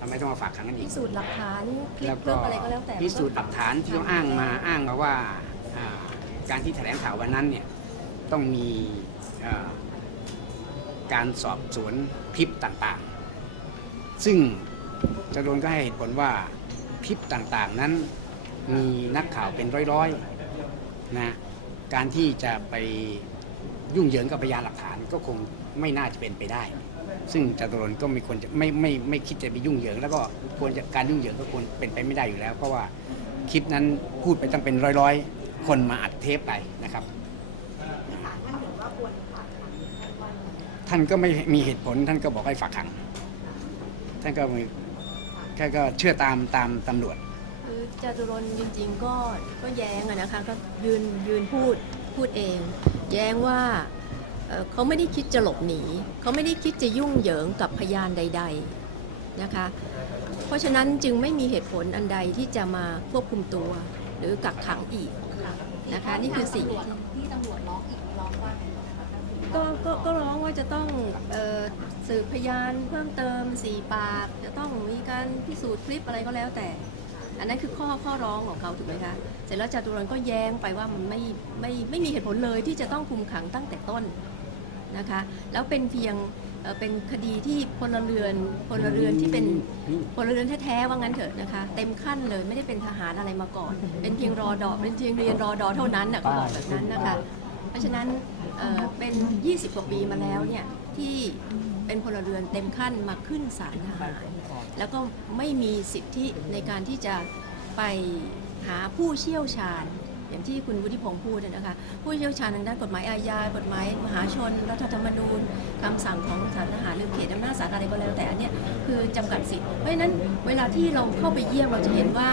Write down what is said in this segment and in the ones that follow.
ทำไมต้องมาฝากขังกันอีพิก สูจน์หลักฐานคลิแล้ปวเรื่ก็องอะไรก็แล้วแต่พิสูจน์หลักฐานที่เขาอ้างมาอ้างมาว่าอ่าการที่แถลงข่าววันนั้นเนี่ยต้องมีอ่าการสอบสวนคลิปต่างๆ ซึ่งจรวนก็ให้เหตุผลว่าคลิปต่างๆนั้นมีนักข่าวเป็นร้อยๆนะการที่จะไปยุ่งเหยิงกับพยานหลักฐานก็คงไม่น่าจะเป็นไปได้ ซึ่งจตุรนก็ไม่ควรจะไม่ไม่ไม่คิดจะไปยุ่งเหยิง แล้วก็ควรจะการยุ่งเหยิงก็ควรเป็นไปไม่ได้อยู่แล้ว เพราะว่าคลิปนั้นพูดไปตั้งเป็นร้อยๆ คนมาอัดเทปไปนะครับ ท่านก็ไม่มีเหตุผลท่านก็บอกให้ฝากขัง ท่านก็มีแค่ก็เชื่อตามตามตำรวจคือจตุรนจริง ๆ ก็ก็แย้งอะนะคะก็ยืนยืนพูดพูดเอง แย้งว่า เอ่อเขาไม่ได้คิดจะหลบหนี เขาไม่ได้คิดจะยุ่งเหยิงกับพยานใด ๆนะคะ เพราะฉะนั้นจึงไม่มีเหตุผลอันใดที่จะมาควบคุมตัว หรือกักขังอีกนะคะนี่คือสิ่งที่ที่ตำรวจร้องอีกร้องว่าไงก็ก็ก็ร้องว่าจะต้องเออสืบพยานเพิ่มเติมสี่ปาก จะต้องมีการพิสูจน์คลิปอะไรก็แล้วแต่ อันนั้นคือข้อข้อร้องของเขาถูกไหมคะเสร็จแล้วจตุรนต์ก็แย้งไปว่ามันไม่ไม่ไม่มีเหตุผลเลยที่จะต้องคุมขังตั้งแต่ต้น นะคะแล้วเป็นเพียงเป็นคดีที่พลเรือนพลเรือนที่เป็นพลเรือนแท้ๆว่างั้นเถอะนะคะเต็มขั้นเลยไม่ได้เป็นทหารอะไรมาก่อน เป็นเพียงรอดอเป็นเพียงเรียนรอดอเท่านั้นน่ะเขาบอกแบบนั้นนะคะเพราะฉะนั้นเอ่อเป็น 20 กว่าปีมาแล้วเนี่ยที่เป็นพลเรือนเต็มขั้นมาขึ้นศาลทหารแล้วก็ไม่มีสิทธิในการที่จะไปหาผู้เชี่ยวชาญ อย่างที่คุณวุฒิพงศ์พูดนะคะผู้เชี่ยวชาญทางด้านกฎหมายอาญากฎหมายมหาชน รัฐธรรมนูญคำสั่งของศาลทหารหรือเขตอำนาจศาลอะไรก็แล้วแต่อันเนี้ยคือจำกัดสิทธิ์เพราะฉะนั้นเวลาที่เราเข้าไปเยี่ยมเราจะเห็นว่า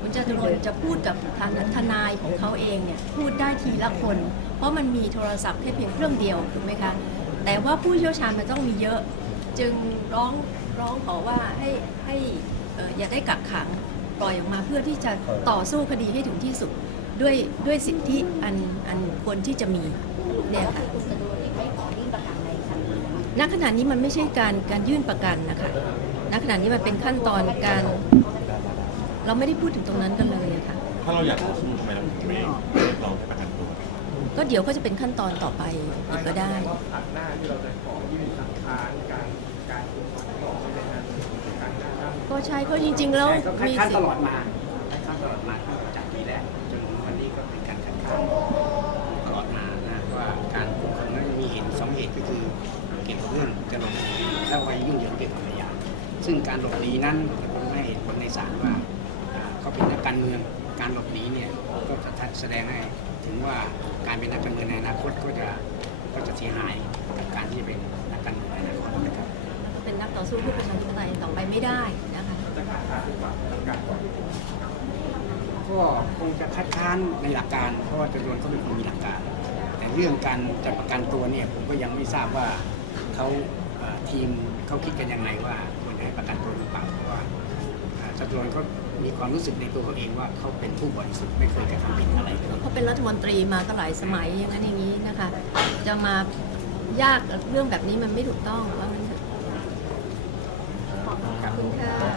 คุณจตุรนจะพูดกับทางทนายของเขาเองเนี่ยพูดได้ทีละคน เพราะมันมีโทรศัพท์แค่เพียงเครื่องเดียวถูกไหมคะแต่ว่าผู้เชี่ยวชาญมันต้องมีเยอะ จึงร้องร้องขอว่าให้ให้อย่าได้กักขังปล่อยออกมาเพื่อที่จะต่อสู้คดีให้ถึงที่สุด ด้วยด้วยสิทธิอันอันควรที่จะมีเนี่ยค่ะคุณจตุรนต์ไม่ขอยื่นประกันในชั้นนี้นะคะณขณะนี้มันไม่ใช่การการยื่นประกันนะคะณขณะนี้มันเป็นขั้นตอนการ เราไม่ได้พูดถึงตรงนั้นกันเลยอะค่ะถ้าเราอยากต่อสู้ทำไมเราถึงไม่เรียกร้องให้ประกันตัวก็เดี๋ยวก็จะเป็นขั้นตอนต่อไปอีกก็ได้ผ่านหน้าที่เราจะขอยื่นสังคารการการตรวจสอบต่อใช่ไหมฮะการหน้าหน้าก็ใช่เพราะจริง ๆ แล้วก็คัดมีค้านสิตทลอธิ์ ซึ่งการหลบหนีนั้นผมให้เหตุผลในศาลว่าอ่าเขาเป็นนักการเมืองการหลบหนีเนี่ยก็จะแสดงให้ถึงว่าการเป็นนักการเมืองในอนาคตก็จะก็จะเสียหายกับการที่จะเป็นนักการเมืองในอนาคตนะครับเป็นนักต่อสู้เพื่อประชาธิปไตยต่อไปไม่ได้นะคะก็คงจะคัดค้านในหลักการ เพราะว่าจำนวนเขาเป็นคนมีหลักการ แต่เรื่องการจะประกันตัวเนี่ยผมก็ยังไม่ทราบว่าเขาเอ่อทีมเขาคิดกันยังไงว่าควรจะ ให้ประกันตัวหรือเปล่าเพราะว่าเอ่อจำนวนเขามีความรู้สึกในตัวเขาเองว่าเขาเป็นผู้บริสุทธิ์ไม่เคยกระทำผิดอะไรเลยเขาเป็นรัฐมนตรีมาก็หลายสมัยอย่างนั้นอย่างนี้นะคะ จะมายากเรื่องแบบนี้มันไม่ถูกต้องว่ามันเถอะขอบคุณค่ะ